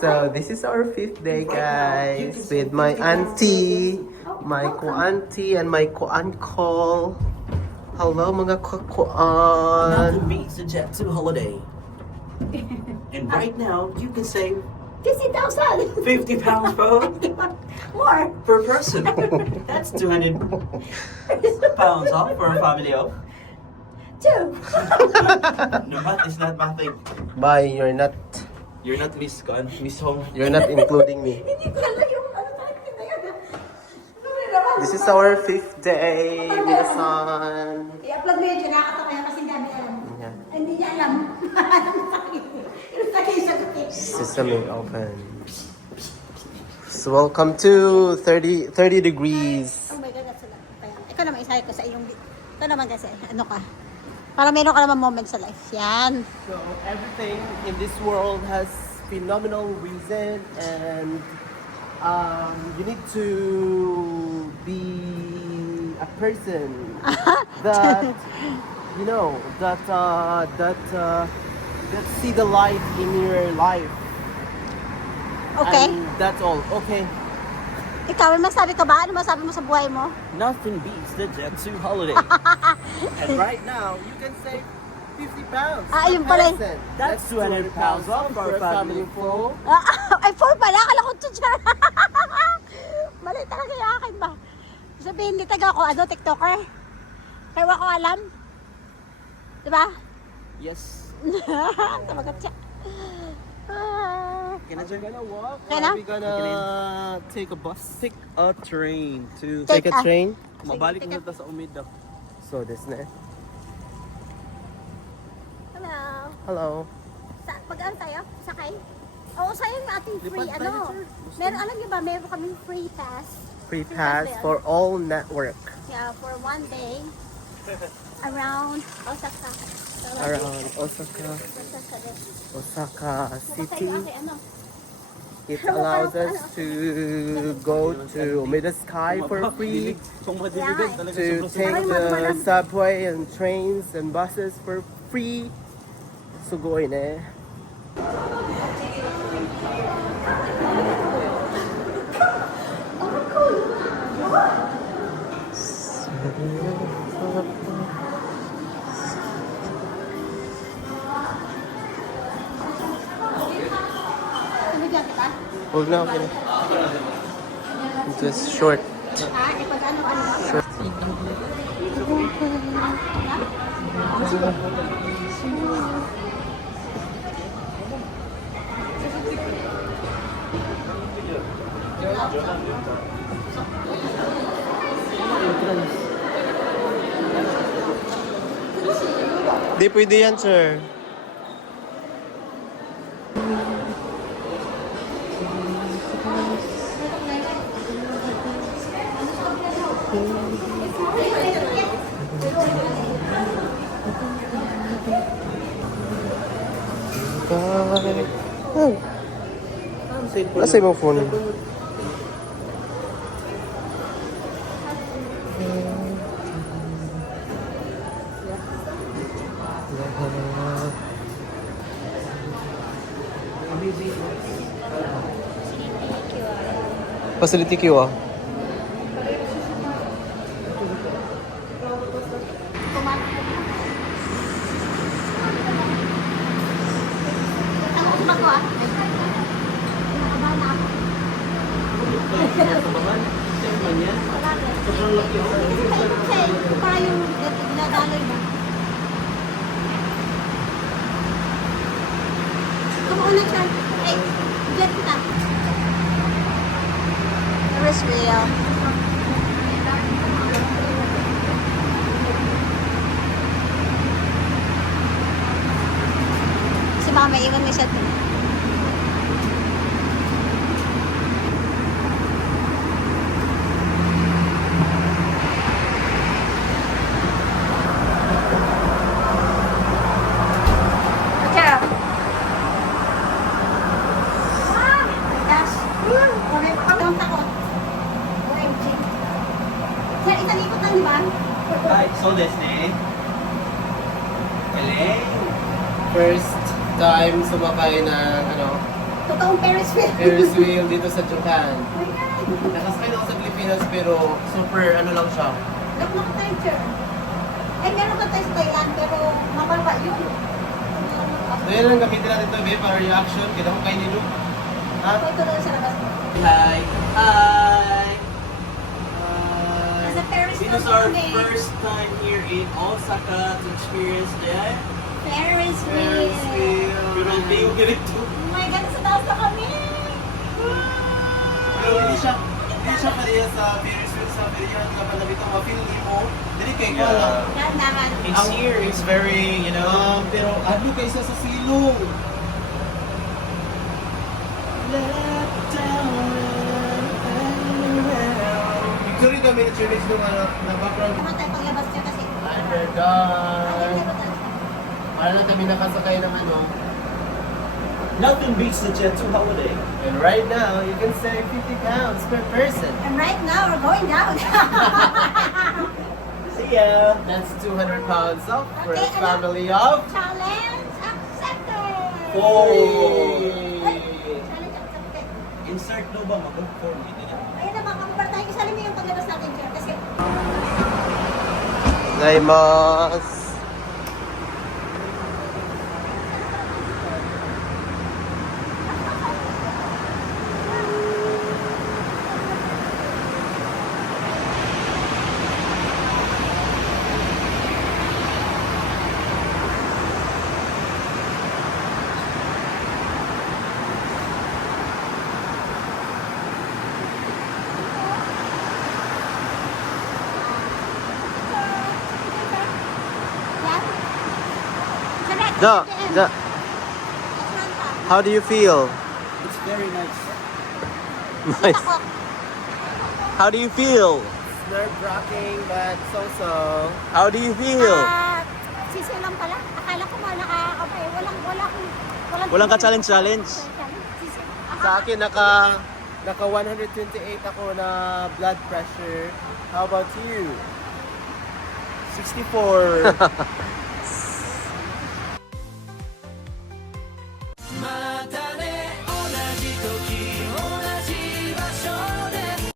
So this is our fifth day, guys, with my auntie, my ko-auntie, and my ko-uncle. Hello, mga ko-kuan. Nothing beats a Jet2 holiday. And right now, you can save 50,000. 50 pounds More. per person. That's 200 pounds off for a family of. Two. No, math is not mathing. Bye, You're not Miss Gun, Miss Home. you're not including me. Hindi ko alam yung ano natin na yun. Ano mo naman? This is our fifth day, minasan. I-upload mo yun, nakakatawa yan kasi hindi namin alam. Yeah. Hindi niya alam. Anong sakit? Yung sakit yung sagot eh. Sesame open. So welcome to 30 degrees. Oh my God, that's a lot. Ikaw naman, isahay ko sa iyong... Ito naman kasi, ano ka? Para meron ka naman moment sa life. Yan. So everything in this world has phenomenal reason, and you need to be a person that that see the light in your life. Okay. And that's all. Okay. Ikaw, may masabi ka ba? Ano masabi mo sa buhay mo? Nothing beats the Jet2 holiday. And right now you can save 50 pounds. Ah, per ayun pala. person. That's 200 pounds off for a family of 4. Ay, 4 pala. Akala ko 2 dyan. Mali talaga yung akin ba? Sabihin, hindi taga ako, ano, TikToker. Kaya ko alam. Diba? Yes. Tamagat siya. We're gonna walk. Kaya na? We're gonna take a bus. Take a train to... Take a train. Mabalik Sige, na ito sa Umida. So this na. Hello. Hello. Pag-ano tayo? Sakay? Oo, sa'yo yung ating free, Lipat tayo, ano. sir. Meron, alam niyo ba, meron kaming free pass. Free pass for all network Yeah, for 1 day. Around Osaka. around Osaka City. Ano? It allows us to go to Umeda Sky for free, Kung madiligan talaga to take the subway and trains and buses for free. Sugoi ne. Sinigyan kita? Huwag na, okay na. Just short. Ah, ipag-ano, ano? Short. Di pwede yan, sir. Bye. Oh. Nasa ibang phone? Facility queue ah. Ano ko ah? Nakabahan na ako. Sobrang laki ako. Kasi para yung dinadaloy mo. Kumuuna siya. Ay, jet kita. Ferris wheel. Si mama, iwan mo siya dun. Sir, italikot lang, di ba? Ay, so this ne? Galing. First time sumakay ng ano, Totoong Ferris wheel. Ferris wheel dito sa Japan. Oh my God. Nakasakay na ako sa Pilipinas pero super ano lang siya. Look mo tayo, sir. Eh, meron ka tayo sa Thailand, pero mababa yun. So yan ang gamitin natin ito, babe, para reaction. Kita ko kayo nilo. Ha? Ito na sa labas mo. Hi! Hi! Nasa Ferris This wheel is our kami. first time here in Osaka to experience that. Ferris wheel. Ferris wheel. Pero hindi ko ganito. Oh my God, sa taas na kami. Pero hindi siya kaya sa Ferris wheel sa Pilipinas na palabito. Mapili mo. Dili kayo ko lang. Dahan-dahan. It's here, it's very, you know, Pero ano kayo isa sa silong? Sorry kami na challenge nung ano, na background. Naman tayo paglabas niya kasi. Hi, we're done. Para lang kami nakasakay ng ano. nothing beats the Jet 2 holiday. And right now, you can save 50 pounds per person. And right now, we're going down. See ya. That's 200 pounds off for a Okay, ano? family of... Challenge accepted. Oh. Ay, challenge accepted. Insert no ba? Mag-form. Hindi na. Ayun na, makampar tayo. Isali mo yung paglabas natin, sir. Kasi, Gozaimasu. yan. Sarap. Ja, ja. Next one pa. How do you feel? It's very nice. Nice. Ako. How do you feel? It's nerve-wracking, but so-so. How do you feel? Sisi lang pala. Akala ko mga nakakabay. Walang ka-challenge-challenge? Sisi. Sa akin, naka 128 ako na blood pressure. How about you? 64.